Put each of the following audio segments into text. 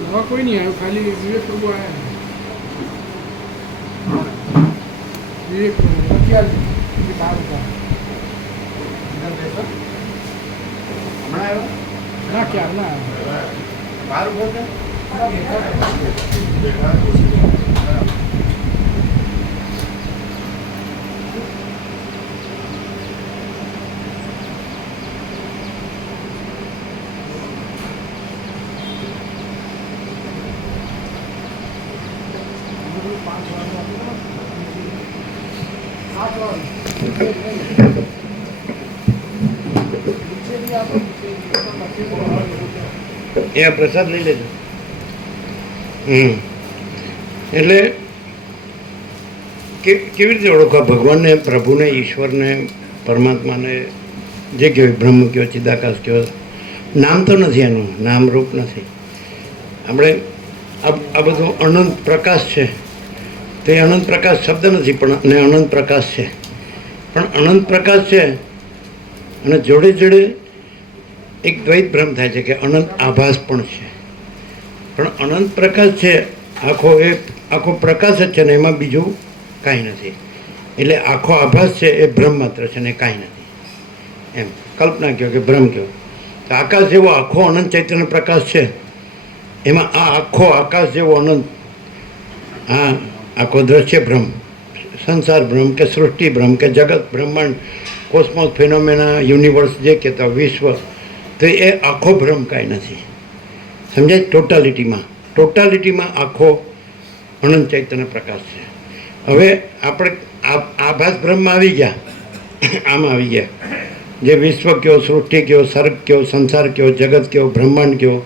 નવા કોઈ નહીં આવ્યું ખાલી વિવેક પ્રભુ આવ્યા વિવેક પ્રભુ અત્યારે એ બહાર હતા ના ક્યાં ના એ આ પ્રસાદ લઈ લેજો. હમ. એટલે કે, કેવી રીતે ઓળખવા? ભગવાનને, પ્રભુને, ઈશ્વરને, પરમાત્માને, જે કહેવાય, બ્રહ્મ કયો ચિદાકાશ કયો નામ તો નથી એનું, નામરૂપ નથી. આપણે આ બધું અનંત પ્રકાશ છે. તે અનંત પ્રકાશ શબ્દ નથી, પણ અને અનંત પ્રકાશ છે. પણ અનંત પ્રકાશ છે. અને જોડે જોડે એક દ્વૈત ભ્રમ થાય છે કે અનંત આભાસ પણ છે. પણ અનંત પ્રકાશ છે, આખો એ આખો પ્રકાશ જ છે ને એમાં બીજું કાંઈ નથી. એટલે આખો આભાસ છે એ ભ્રમ માત્ર છે ને કાંઈ નથી. એમ. કલ્પના કહો કે ભ્રમ કહો તો આકાશ જેવો આખો અનંત ચૈતન્ય પ્રકાશ છે, એમાં આ આખો આકાશ જેવો અનંત, આ આખો દ્રશ્ય ભ્રમ, સંસાર ભ્રમ કે સૃષ્ટિ ભ્રમ કે જગત બ્રહ્માંડ કોસ્મોસ ફિનોમેના યુનિવર્સ જે કહેતા વિશ્વ તો એ આખો ભ્રમ કાંઈ નથી. સમજાય? ટોટાલિટીમાં ટોટાલિટીમાં આખો અનંત ચૈતન્ય પ્રકાશ છે. હવે આપણે આભાસ ભ્રમમાં આવી ગયા. આમ આવી ગયા. જે વિશ્વ કયો, સૃષ્ટિ કયો, સર્ગ કયો, સંસાર કયો, જગત કયો, બ્રહ્માંડ કયો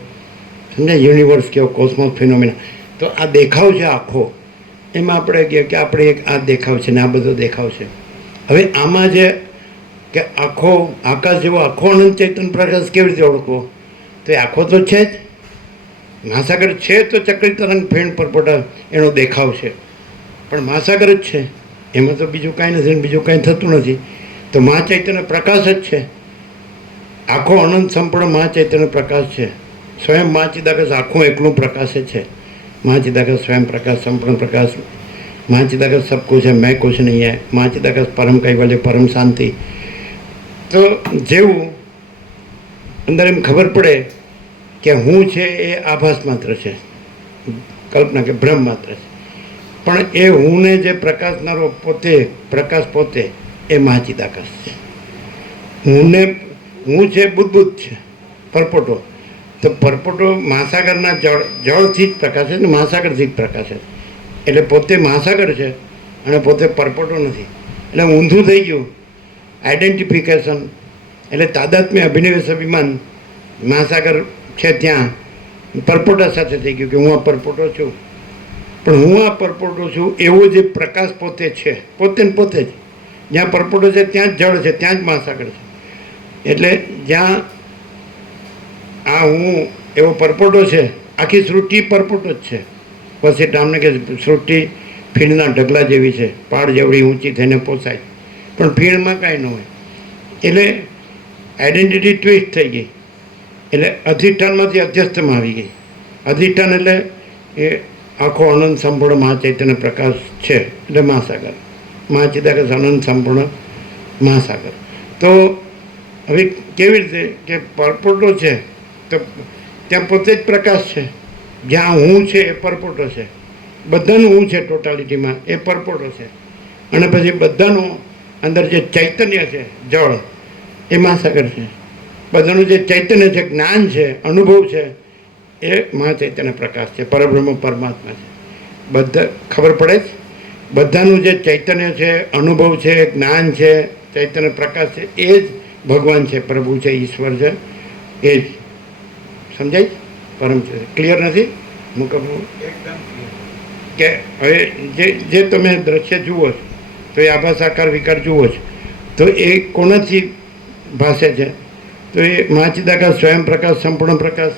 સમજે યુનિવર્સ કયો કોસ્મોસ ફિનોમિના તો આ દેખાવ છે આખો. એમાં આપણે કહીએ કે આપણે એક આ દેખાવ છે ને આ બધો દેખાવ છે. હવે આમાં જે કે આખો આકાશ જેવો આખો અનંત ચૈતન્ય પ્રકાશ કેવી રીતે ઓળખવો તો એ આખો તો છે જ મહાસાગર છે તો ચક્રી તરંગ ફેણ પરપોટા એનો દેખાવ છે પણ મહાસાગર જ છે એમાં તો બીજું કાંઈ નથી ને બીજું કાંઈ થતું નથી તો મહાચૈતન્ય પ્રકાશ જ છે આખો અનંત સંપૂર્ણ મહાચૈતન્ય પ્રકાશ છે સ્વયં મહાચિદાકાશ આખું એકલું પ્રકાશ જ છે મહાચિદાકાશ સ્વયં પ્રકાશ સંપૂર્ણ પ્રકાશ મહાચિદાકાશ સબ કુછ है मैं कुछ नहीं है મહાચિદાકાશ પરમ કૈવલ્ય પરમ શાંતિ તો જેવું અંદર એમ ખબર પડે કે હું છે એ આભાસ માત્ર છે. કલ્પના કે ભ્રમ માત્ર છે. પણ એ હુંને જે પ્રકાશનારો પોતે, પ્રકાશ પોતે એ મહાચિદાકાશ છે. હુંને, હું છે બુદ્ધબુદ્ધ છે, પરપોટો. તો પરપોટો મહાસાગરના જળ, જળથી જ પ્રકાશે ને મહાસાગરથી જ પ્રકાશે એટલે પોતે મહાસાગર છે અને પોતે પરપોટો નથી. એટલે ઊંધું થઈ ગયું. આઈડેન્ટિફિકેશન એટલે તાદાત્મ્ય અભિનિવેશ અભિમાન મહાસાગર છે ત્યાં. પરપોટા સાથે થઈ ગયું કે હું આ પરપોટો છું. પણ હું આ પરપોટો છું એવો જે પ્રકાશ પોતે છે. પોતે ને પોતે જ. જ્યાં પરપોટો છે ત્યાં જ જળ છે, ત્યાં જ મહાસાગર છે. એટલે જ્યાં આ હું એવો પરપોટો છે, આખી સૃષ્ટિ પરપોટો જ છે. પછી ટામને કે સૃષ્ટિ ફીણના ઢગલા જેવી છે. પાડ જેવડી ઊંચી થઈને પોસાય. પણ ફીણમાં કાંઈ ન હોય. એટલે આઈડેન્ટિટી ટ્વિસ્ટ થઈ ગઈ. એટલે અધિષ્ઠાનમાંથી અધ્યસ્થમાં આવી ગઈ. અધિષ્ઠાન એટલે એ આખો આનંદ સંપૂર્ણ મહાચૈતન્ય પ્રકાશ છે, એટલે મહાસાગર. મહાચિદાકાશ આનંદ સંપૂર્ણ મહાસાગર. તો હવે કેવી રીતે કે પરપોટો છે, તો ત્યાં પોતે જ પ્રકાશ છે. જ્યાં હું છે એ પરપોટો છે. બધાનું હું છે ટોટાલિટીમાં એ પરપોટો છે. અને પછી બધાનું અંદર જે ચૈતન્ય છે જળ એ મહાસાગર છે. બધાનું જે ચૈતન્ય છે જ્ઞાન છે અનુભવ છે એ મહાચૈતન્ય પ્રકાશ છે પરબ્રહ્મ પરમાત્મા છે. બધા ખબર પડે જ? બધાનું જે ચૈતન્ય છે અનુભવ છે જ્ઞાન છે ચૈતન્ય પ્રકાશ છે એ જ ભગવાન છે પ્રભુ છે ઈશ્વર છે. એ જ. સમજાય? પરમ છે. ક્લિયર નથી? હું કહું કે હવે જે જે તમે દ્રશ્ય જુઓ છો તો એ આભાસ આકાર વિકાર જુઓ છો. તો એ કોનાથી ભાષે છે? તો એ મહાચિદાકાશ સ્વયં પ્રકાશ, સંપૂર્ણ પ્રકાશ.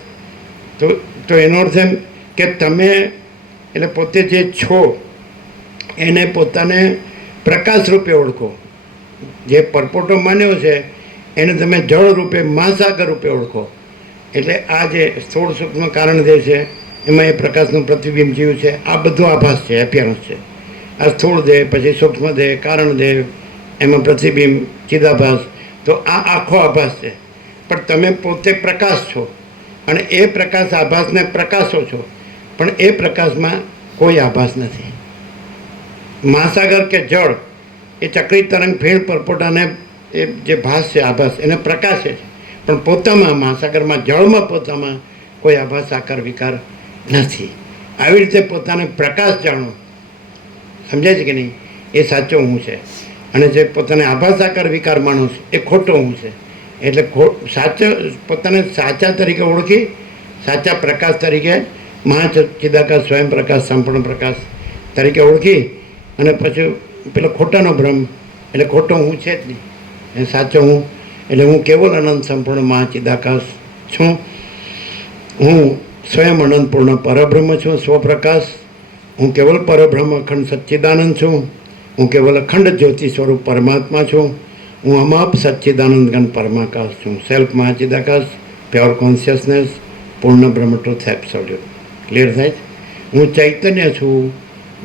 તો તો એનો અર્થ એમ કે તમે એટલે પોતે જે છો, એને પોતાને પ્રકાશ રૂપે ઓળખો. જે પરપોટો માન્યો છે, એને તમે જળ રૂપે, મહાસાગર રૂપે ઓળખો. એટલે આ જે સ્થૂળ સુખનું કારણ જે છે, એમાં એ પ્રકાશનું પ્રતિબિંબ જીવ છે. આ બધું આભાસ છે એપિયરન્સ છે. આ દેહ પછી સૂક્ષ્મ દેહ કારણ દેહ એમાં પ્રતિબિંબ, ચિદાભાસ. તો આ આખો આભાસ છે. પણ તમે પોતે પ્રકાશ છો. અને એ પ્રકાશ આભાસને પ્રકાશો છો. પણ એ પ્રકાશમાં કોઈ આભાસ નથી. મહાસાગર કે જળ, એ ચક્રી તરંગ ફીણ પરપોટાને એ જે ભાસ છે, આભાસ, એને પ્રકાશે છે. પણ પોતામાં, મહાસાગરમાં, જળમાં પોતામાં કોઈ આભાસ, આકાર, વિકાર નથી. આવી રીતે પોતાને પ્રકાશ જાણો. સમજાય છે કે નહીં? એ સાચો હું છે. અને જે પોતાને આભાસ આકાર વિકાર માણું છે, એ ખોટો હું છે. એટલે સાચો, પોતાને સાચા તરીકે ઓળખી, સાચા પ્રકાશ તરીકે મહાચિદાકાશ સ્વયં પ્રકાશ, સંપૂર્ણ પ્રકાશ તરીકે ઓળખી અને પછી પેલો ખોટાનો ભ્રમ, એટલે ખોટો હું છે જ નહીં. સાચો હું, એટલે હું કેવલ અનંત સંપૂર્ણ મહાચિદાકાશ છું. હું સ્વયં અનંતપૂર્ણ પરબ્રહ્મ છું, સ્વપ્રકાશ હું કેવલ પરબ્રહ્મ અખંડ સચ્ચિદાનંદ છું. હું કેવલ અખંડ જ્યોતિ સ્વરૂપ પરમાત્મા છું. હું અમાપ સચ્ચિદાનંદ ગણ પરમાકાશ છું. સેલ્ફ મહાચિદાકાશ પ્યોર કોન્શિયસનેસ પૂર્ણ બ્રહ્મ ટ્રુથ એબ્સોલ્યુટ ક્લિયર થાય? હું ચૈતન્ય છું.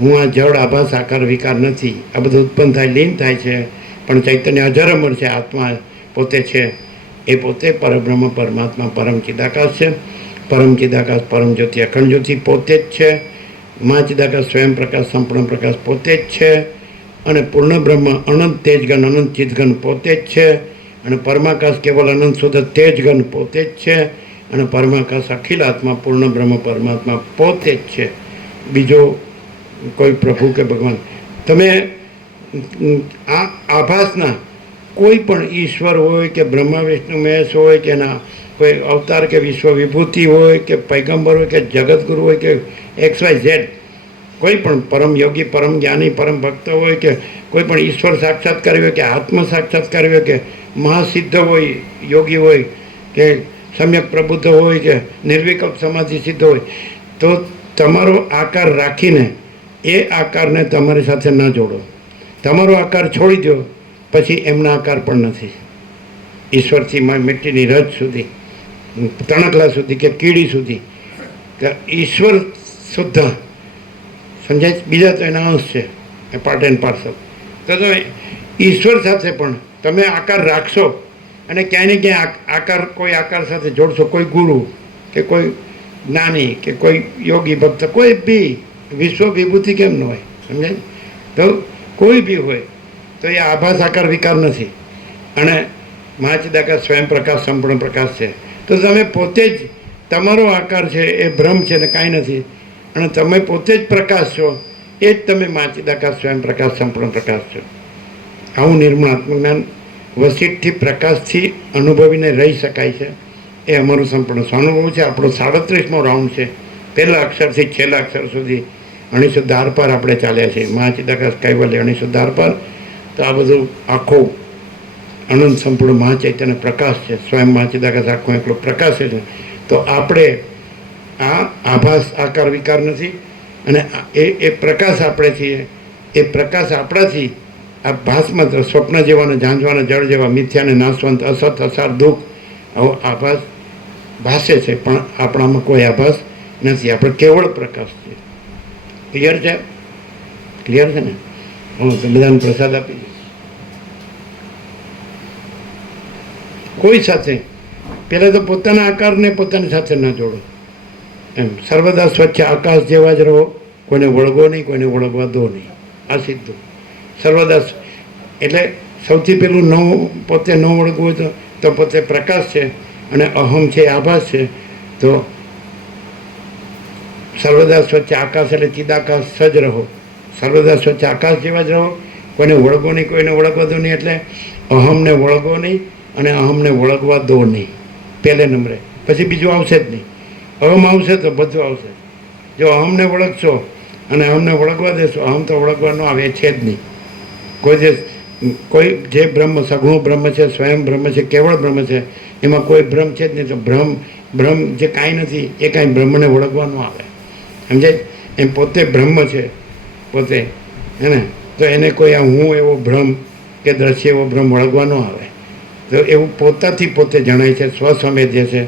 હું આ જળ, આભાસ, આકાર, વિકાર નથી. આ બધું ઉત્પન્ન થાય, લીન થાય છે. પણ ચૈતન્ય અજર અમર છે, આત્મા પોતે છે. એ પોતે પરબ્રહ્મ, પરમાત્મા, પરમ ચિદાકાશ છે. પરમ ચિદાકાશ, પરમ જ્યોતિ, અખંડ જ્યોતિ પોતે જ છે. મા ચિદાકાશ, સ્વયં પ્રકાશ, સંપૂર્ણ પ્રકાશ પોતે જ છે અને પૂર્ણ બ્રહ્મ અનંત તેજગન, અનંત ચિતગન પોતે જ છે અને પરમાકાશ કેવલ અનંત શુદ્ધ તેજગન પોતે જ છે અને પરમાકાશ અખિલ આત્મા, પૂર્ણ બ્રહ્મ પરમાત્મા પોતે જ છે. બીજો કોઈ પ્રભુ કે ભગવાન. તમે આ આભાસના કોઈ પણ ઈશ્વર હોય કે બ્રહ્મા વિષ્ણુ મહેશ હોય કે એના કોઈ અવતાર કે વિશ્વ વિભૂતિ હોય કે પૈગંબર હોય કે જગતગુરુ હોય કે એક્સ વાય ઝેડ કોઈ પણ પરમ યોગી પરમ જ્ઞાની પરમ ભક્ત હોય કે કોઈ પણ ઈશ્વર સાક્ષાત્કાર હોય કે આત્મ સાક્ષાત્કાર હોય કે મહાસિદ્ધ હોય યોગી હોય કે સમ્યક પ્રબુદ્ધ હોય કે નિર્વિકલ્પ સમાધિ સિદ્ધ હોય તો તમારો આકાર રાખીને એ આકારને તમારી સાથે ન જોડો તમારો આકાર છોડી દો પછી એમના આકાર પણ નથી. ઈશ્વરથી મિટ્ટીની રજ સુધી, તણકલા સુધી કે કીડી સુધી. કે ઈશ્વર શુદ્ધ. સમજાય બીજા તો એના અંશ છે, એ પાર્ટ એન્ડ પાર્સલ. તો તમે ઈશ્વર સાથે પણ તમે આકાર રાખશો અને ક્યાંય ને ક્યાંય આકાર, કોઈ આકાર સાથે જોડશો, કોઈ ગુરુ કે કોઈ જ્ઞાની કે કોઈ યોગી ભક્ત, કોઈ બી વિશ્વ વિભૂતિ કેમ ન હોય? સમજાય તો કોઈ બી હોય તો એ આભાસ આકાર વિકાર નથી. અને માચદાકાર સ્વયં પ્રકાશ, સંપૂર્ણ પ્રકાશ છે. તો તમે પોતે જ તમારો આકાર છે, એ ભ્રમ છે ને કાંઈ નથી. અને તમે પોતે જ પ્રકાશ છો, એ જ તમે માચદાકાર સ્વયં પ્રકાશ, સંપૂર્ણ પ્રકાશ છો. આવું નિર્મળ આત્મજ્ઞાન વસીઠથી પ્રકાશથી અનુભવીને રહી શકાય છે. એ અમારું સંપૂર્ણ સ્વાનુભવ છે. આપણો સાડત્રીસમો રાઉન્ડ છે. પહેલા અક્ષરથી છેલ્લા અક્ષર સુધી અણીસો ધાર પર આપણે ચાલ્યા છીએ. મહાચિદાકાશ કૈવલ્ય અણીસો ધાર પર. તો આ બધું આખો અનંત સંપૂર્ણ મહાચૈતન્ય પ્રકાશ છે. સ્વયં મહાચિદાકાશ આખો એકલો પ્રકાશ છે. તો આપણે આ આભાસ આકાર વિકાર નથી અને એ એ પ્રકાશ આપણે છીએ. એ પ્રકાશ આપણાથી આ ભાસમાં સ્વપ્ન જેવાને ઝાંઝવાના જળ જેવા, મિથ્યાને, નાશવંત, અસત, અસાર, દુઃખ, આવો આભાસ ભાસે છે. પણ આપણામાં કોઈ આભાસ નથી. આપણે કેવળ પ્રકાશ છે ક્લિયર છે? ક્લિયર છે ને? બધાને પ્રસાદ આપી કોઈ સાથે, પહેલાં તો પોતાના આકારને પોતાની સાથે ન જોડો. એમ, સર્વદા સ્વચ્છ આકાશ જેવા જ રહો, કોઈને વળગો નહીં, કોઈને વળગવા દો નહીં. આ સીધું. સર્વદા એટલે સૌથી પહેલું ન પોતે ન વળગવું હોય તો પોતે પ્રકાશ છે અને અહમ છે, આભાસ છે, તો સર્વદા સ્વચ્છ આકાશ એટલે ચિદાકાશ સજ રહો. સર્વદા સ્વચ્છ આકાશ જેવા જ રહો. કોઈને વળગો નહીં, કોઈને ઓળખવા દો નહીં, એટલે અહમને વળગો નહીં અને અહમને ઓળખવા દો નહીં. પહેલે નંબરે. પછી બીજું આવશે જ નહીં. અહમ આવશે તો બધું આવશે. જો અહમને ઓળખશો અને અહમને ઓળખવા દેશો, અહમ તો ઓળખવાનો આવે છે જ નહીં. કોઈ જે કોઈ જે બ્રહ્મ સગુણ બ્રહ્મ છે, સ્વયં બ્રહ્મ છે, કેવળ બ્રહ્મ છે, એમાં કોઈ ભ્રમ છે જ નહીં. તો ભ્રમ ભ્રમ જે કાંઈ નથી, એ કાંઈ બ્રહ્મને ઓળખવાનું આવે. સમજાય? એમ પોતે બ્રહ્મ છે. પોતે, હે ને? તો એને કોઈ આ હું એવો ભ્રમ કે દ્રશ્ય એવો ભ્રમ ઓળખવાનો આવે. તો એવું પોતાથી પોતે જણાય છે સ્વસમેધ્ય છે.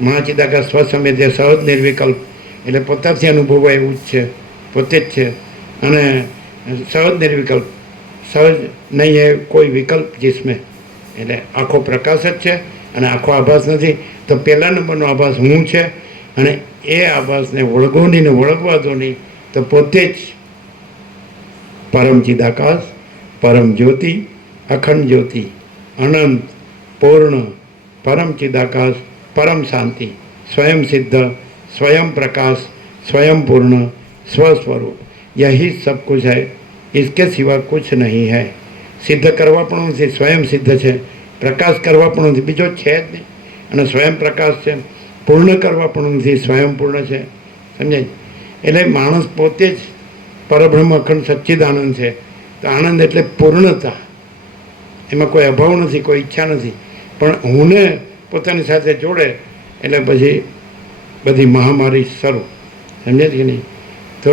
મહાચિદાકા સ્વસમેધ્ય સહજ નિર્વિકલ્પ. એટલે પોતાથી અનુભવાય એવું જ છે, પોતે જ છે. અને સહજ નિર્વિકલ્પ. સહજ નહીં એ કોઈ વિકલ્પ જીસમે. એટલે આખો પ્રકાશ જ છે અને આખો આભાસ નથી. તો પહેલા નંબરનો આભાસ હું છે અને એ આભાસને વળગો નહીં ને વળગવા દો નહીં. તો પોતે જ પરમ ચિદાકાશ પરમ જ્યોતિ અખંડ જ્યોતિ અનંત પૂર્ણ પરમ ચિદાકાશ परम शांति स्वयं सिद्ध स्वयं प्रकाश स्वयं पूर्ण स्वस्वरूप यही सब कुछ है इसके सिवा कुछ नहीं है સિદ્ધ કરવા પણ નથી સ્વયં સિદ્ધ છે પ્રકાશ કરવા પણ નથી બીજો છે જ નહીં અને સ્વયં પ્રકાશ છે પૂર્ણ કરવા પણ નથી સ્વયં પૂર્ણ છે સમજાય એટલે માણસ પોતે જ પરબ્રહ્મ અખંડ સચ્ચિદાનંદ છે તો આનંદ એટલે પૂર્ણતા એમાં કોઈ અભાવ નથી કોઈ ઈચ્છા નથી પણ હુંને પોતાની સાથે જોડે એટલે પછી બધી મહામારી શરૂ સમજે કે નહીં તો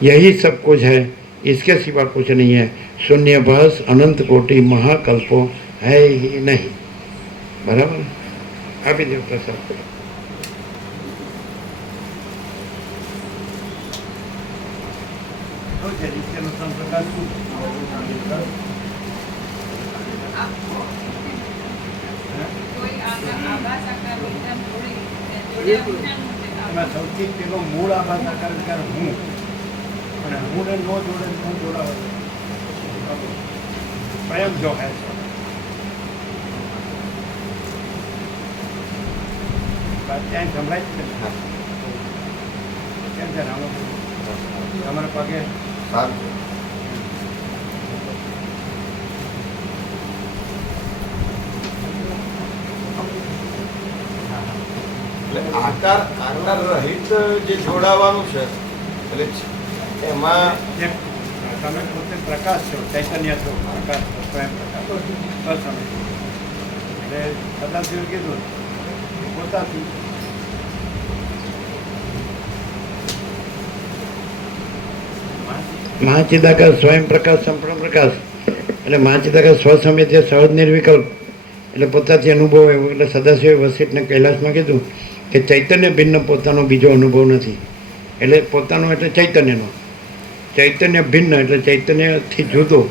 यही सब कुछ है इसके सिवा कुछ नहीं है शून्य बस अनंत कोटि महाकल्पो है ही नहीं बराबर આપી દો પ્રસાદ કોઈ આમાં આભાસ આકાર વિજ્ઞાન જોડી જોડ્યા વિજ્ઞાન માટે એમાં સૌથી પેલો મૂળ આભાસ આકાર વિચાર હું અને હું ને નો જોડે ને હું જોડાવે સ્વયં જો હે ત્યાં સંભળાય જ છે કેમ છે રામો તમારા પગે એટલે આકાર આકાર રહિત જે જોડાવાનું છે, એટલે એમાં તમે પોતે પ્રકાશ છો, ચૈતન્ય છો પ્રકાશ છો સ્વયં પ્રકાશ. એટલે સદાશિવ કીધું. પોતાથી મહાચિદાકાશ સ્વયં પ્રકાશ, સંપૂર્ણ પ્રકાશ. એટલે મહાચિદાકાશ સ્વસમિત્ય સહજ નિર્વિકલ્પ, એટલે પોતાથી અનુભવ એવો, એટલે સદાશિવ વસિતને કૈલાસમાં કીધું કે ચૈતન્ય ભિન્ન પોતાનો બીજો અનુભવ નથી. એટલે પોતાનો એટલે ચૈતન્યનો. ચૈતન્ય ભિન્ન એટલે ચૈતન્યથી જુદો.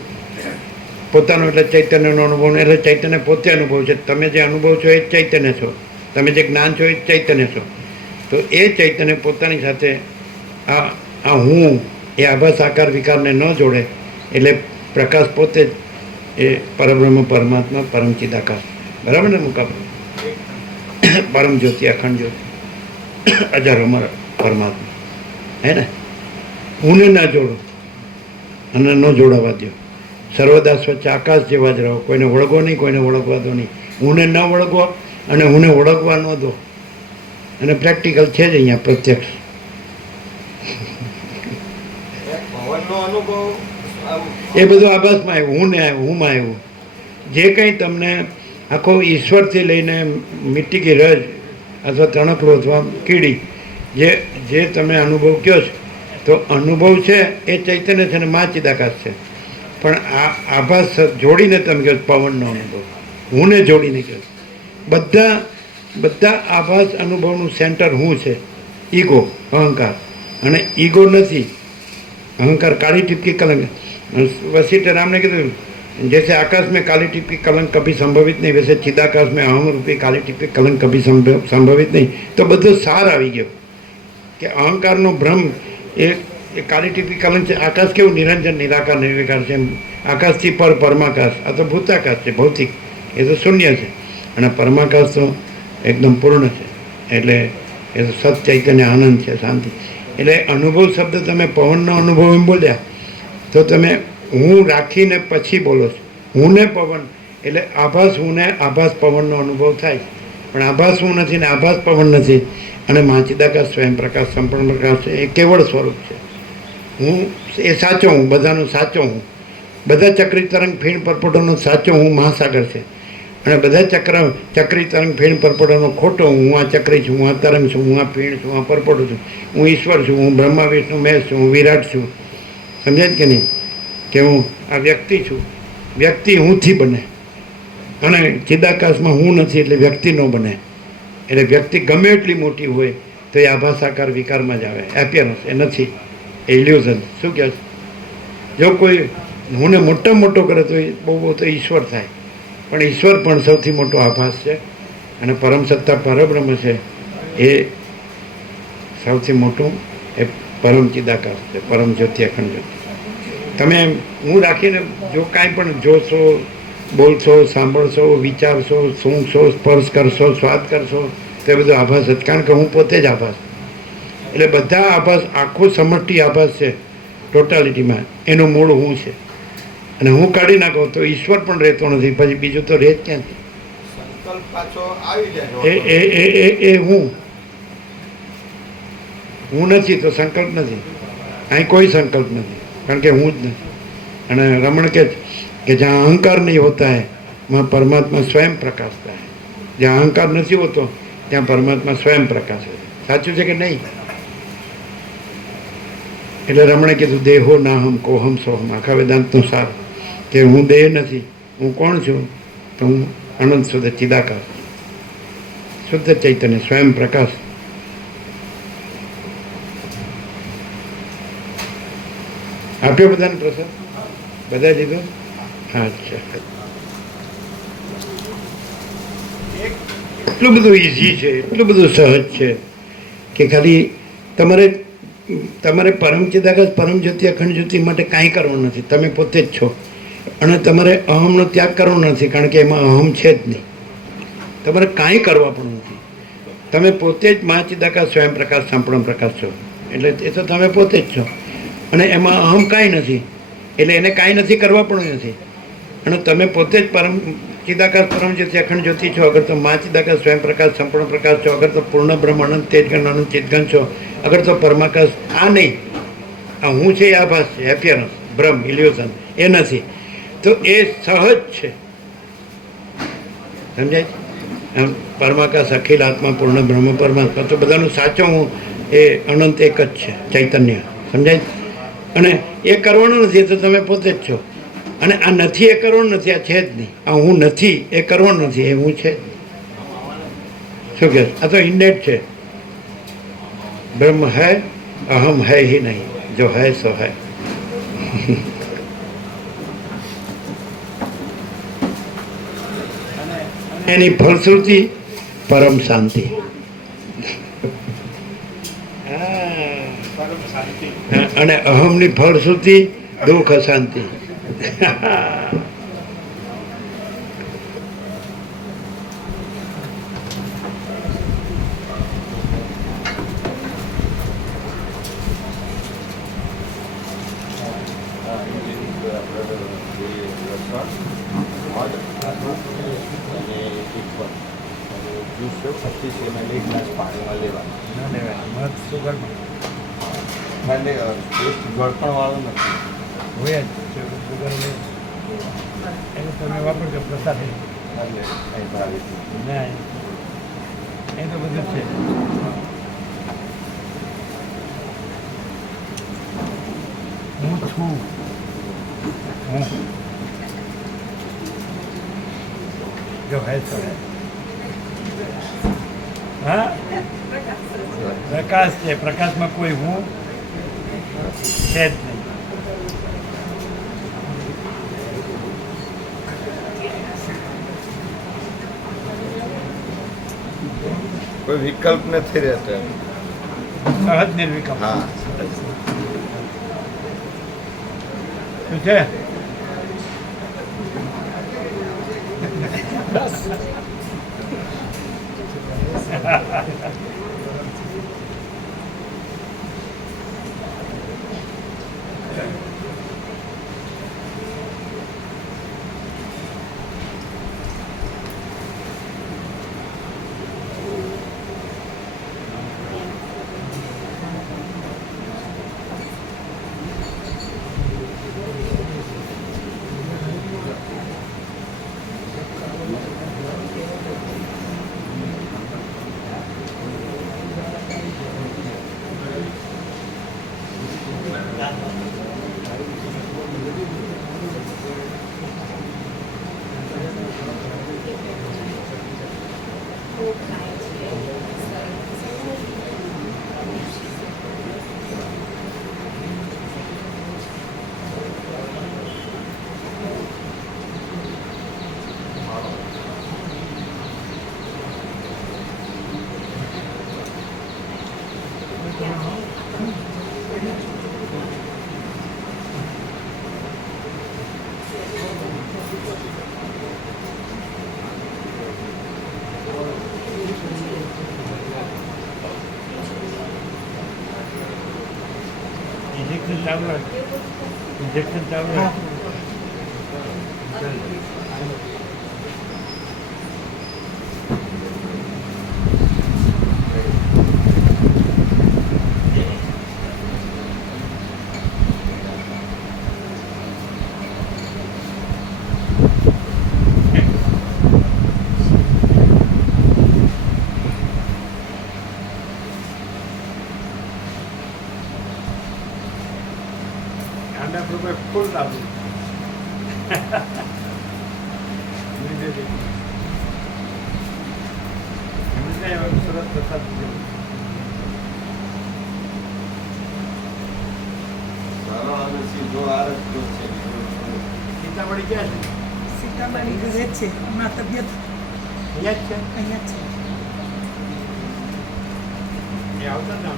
પોતાનો એટલે ચૈતન્યનો અનુભવ. એટલે ચૈતન્ય પોતે અનુભવ છે. તમે જે અનુભવ છો એ ચૈતન્ય છો. તમે જે જ્ઞાન છો એ ચૈતન્ય છો. તો એ ચૈતન્ય પોતાની સાથે આ આ હું એ આભાસ આકાર વિકારને ન જોડે, એટલે પ્રકાશ પોતે જ એ પરબ્રહ્મ, પરમાત્મા, પરમ ચિદાકાર બરાબર ને મુકા પરમ જ્યોતિ, અખંડ જ્યોતિ. અજર અમર પરમાત્મા. હે ને? હુંને ના જોડો અને ન જોડાવા દો સર્વદા સ્વચ્છ આકાશ જેવા જ રહો. કોઈને વળગો નહીં, કોઈને ઓળખવા દો નહીં. હુંને ન વળગવો અને હુંને ઓળખવા ન દો. અને પ્રેક્ટિકલ છે જ અહીંયા, પ્રત્યક્ષ. પવનનો અનુભવ એ બધું આભાસમાં આવ્યું, હું ને આવ્યું હુંમાં આવ્યું. જે કંઈ તમને આખો ઈશ્વરથી લઈને મીઠી કે રજ અથવા તણકલો અથવા કીડી, જે જે તમે અનુભવ કયો છો, તો અનુભવ છે એ ચૈતન્ય છે ને મા ચિદાકાશ છે. પણ આ આભાસ જોડીને તમે કહો પવનનો અનુભવ. હુંને જોડીને કહો બધા બધા આભાસ અનુભવનું સેન્ટર હું છે. ઈગો, અહંકાર. અને ઈગો નથી. अहंकार काली टिप की कलंक वशिष्ठ राम ने कहा जैसे आकाश में काली टिप की कलंक कभी संभवित नहीं वैसे चिदाकाश में अहम रूपी काली टिप की कलंक कभी संभव- संभवित नहीं તો બધો સાર આવી ગયો કે અહંકારનો ભ્રમ એ એ કાલી ટીપી કલંક છે આકાશ કેવું નિરંજન નિરાકાર નિર્વિકાર છે એમ આકાશથી પર પરમાકાશ આ તો ભૂતાકાશ છે ભૌતિક એ તો શૂન્ય છે અને પરમાકાશ તો એકદમ પૂર્ણ છે એટલે એ તો સત ચૈતન્ય આનંદ છે શાંતિ એટલે અનુભવ શબ્દ તમે પવનનો અનુભવ એમ બોલ્યા, તો તમે હું રાખીને પછી બોલો છો. હું ને પવન, એટલે આભાસ હું ને આભાસ પવનનો અનુભવ થાય. પણ આભાસ હું નથી ને આભાસ પવન નથી. અને માચિદાકાશ સ્વયં પ્રકાશ, સંપૂર્ણ પ્રકાશ છે એ કેવળ સ્વરૂપ છે. હું એ સાચો હું, બધાનો સાચો હું. બધા ચક્રી તરંગ ફીણ પરપોટોનો સાચો હું મહાસાગર છે. અને બધા ચક્ર ચક્રી તરંગ ફીણ પરપોટાનો ખોટો, હું આ ચક્રી છું, હું આ તરંગ છું, હું આ ફીણ છું આ પરપોટો છું, હું ઈશ્વર છું, હું બ્રહ્મા, વિષ્ણુ મહેશ છું, હું વિરાટ છું. સમજાય કે નહીં? કે હું આ વ્યક્તિ છું. વ્યક્તિ હુંથી બને. અને ચિદાકાશમાં હું નથી એટલે વ્યક્તિ ન બને. એટલે વ્યક્તિ ગમે એટલી મોટી હોય તો એ આભાસાકાર વિકારમાં જ આવે. એપિયરન્સ એ નથી. એ ઇલ્યુઝન શું કહે જો કોઈ હુંને મોટો મોટો કરે તો એ બહુ બહુ તો ઈશ્વર થાય. પણ ઈશ્વર પણ સૌથી મોટો આભાસ છે અને પરમ સત્તા, પરબ્રહ્મ છે એ સૌથી મોટું એ પરમ ચિદાકાશ છે, પરમ જ્યોતિ અખંડ જ્યોતિ તમે હું રાખીને જો કાંઈ પણ જોશો, બોલશો, સાંભળશો, વિચારશો, સૂંઘશો, સ્પર્શ કરશો, સ્વાદ કરશો, તે બધો આભાસ જ. કારણ કે હું પોતે જ આભાસ. એટલે બધા આભાસ, આખો સમષ્ટિ આભાસ છે, ટોટાલિટીમાં. એનું મૂળ હું છે. અને હું કાઢી નાખું તો ઈશ્વર પણ રહેતો નથી. પછી બીજું તો રહે જ ક્યાંથી? એ એ એ એ હું? હું નથી તો સંકલ્પ નથી. અહીં કોઈ સંકલ્પ નથી કારણ કે હું જ નથી. અને રમણ કે કે જ્યાં અહંકાર નહીં હોતા હૈ વहाँ પરમાત્મા સ્વયં પ્રકાશતા હૈ જ્યાં અહંકાર નથી હોતો ત્યાં પરમાત્મા સ્વયં પ્રકાશ હોય સાચું છે કે નહીં? એટલે રમણે કીધું દેહો ના હમ કોહમ સોહમ. આખા વેદાંતનું સાર. કે હું દેહ નથી, હું કોણ છું? તો હું અનંત શુદ્ધ ચિદાકાશ શુદ્ધ ચૈતન્ય સ્વયં પ્રકાશ. આપ્યો બધાને પ્રસાદ? બધા લીધો અચ્છા. એટલું બધું ઇઝી છે, એટલું બધું સહજ છે કે ખાલી તમારે તમારે પરમ ચિદાકાશ પરમ જ્યોતિ, અખંડ જ્યોતિ માટે કાંઈ કરવાનું નથી. તમે પોતે જ છો. અને તમારે અહમનો ત્યાગ કરવો નથી, કારણ કે એમાં અહમ છે જ નહીં. તમારે કાંઈ કરવા પણ નથી. તમે પોતે જ માચિદાકા સ્વયં પ્રકાશ સંપૂર્ણ પ્રકાશ છો. એટલે એ તો તમે પોતે જ છો. અને એમાં અહમ કાંઈ નથી. એટલે એને કાંઈ નથી કરવા પણ નથી. અને તમે પોતે જ પરમ ચિદાકાશ પરમ જ્યોતિ અખંડ જ્યોતિ છો, અગર તો મા ચિદાકાશ સ્વયં પ્રકાશ, સંપૂર્ણ પ્રકાશ છો, અગર તો પૂર્ણ બ્રહ્મ, અનંત તેજગણ અનંત ચિતગણ છો, અગર તો પરમાકાશ આ નહીં. આ હું છે એ ભાષ છે એપિયરન્સ બ્રહ્મ ઇલ્યુઝન એ નથી. તો એ સહજ છે. સમજાય? એમ પરમાકાશ અખિલ આત્મા પૂર્ણ બ્રહ્મ પરમાત્મા. તો બધાનું સાચો હું એ અનંત એક જ છે, ચૈતન્ય. સમજાય? અને એ કરવાનું નથી તો તમે પોતે જ છો. અને આ નથી એ કરવાનું નથી, આ છે જ નહીં. આ હું નથી, એ કરવાનું નથી, એ હું છે શું કહે આ તો ઇન્ડેટ છે. બ્રહ્મ હૈ, અહમ હૈ ही નહીં. જો હૈ, સો હૈ. એની ફળશ્રુતિ પરમ શાંતિ. અને અહમની ફળશ્રુતિ દુઃખ અશાંતિ. હોય જ સુગર હોય એને તમે વાપરજો પ્રસાદ ના એ તો બધું છે હું છું હું જો હે તો હે હા પ્રકાશ છે પ્રકાશમાં કોઈ હું છે જ નહીં કોઈ વિકલ્પ નથી રહેતો સહજ નિર્વિકલ્પ. હા. શું છે? બસ injection tablet. Injection tablet. સરસ પ્રસાદ થયો. સરળ અને સીધો આ રસ્તો છે સીતામઢી ક્યાં છે સીતામઢી ઘરે છે હમણાં તબિયત અહીંયા જ છે અહીંયા જ છે એ આવતા ને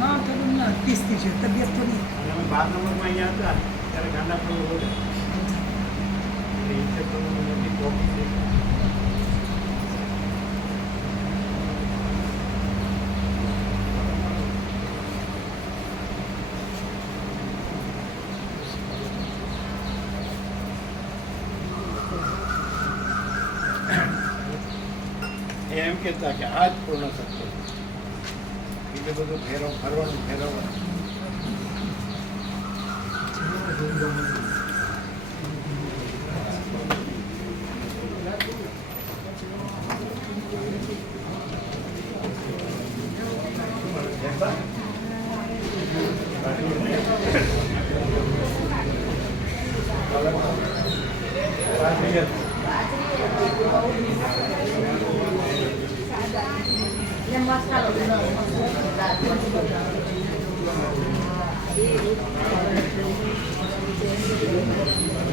ના થોડું ના પીસતી છે તબિયત થોડી અમે બાર નંબરમાં અહીંયા હતા ત્યારે ગાંડા પણ બોલે એટલે એ તો મોટી કોપી એ એમ કહેતા કે આ જ પૂર્ણ સત્ય એટલે બધું ફેરવ ફરવાનું ફેરવવાનું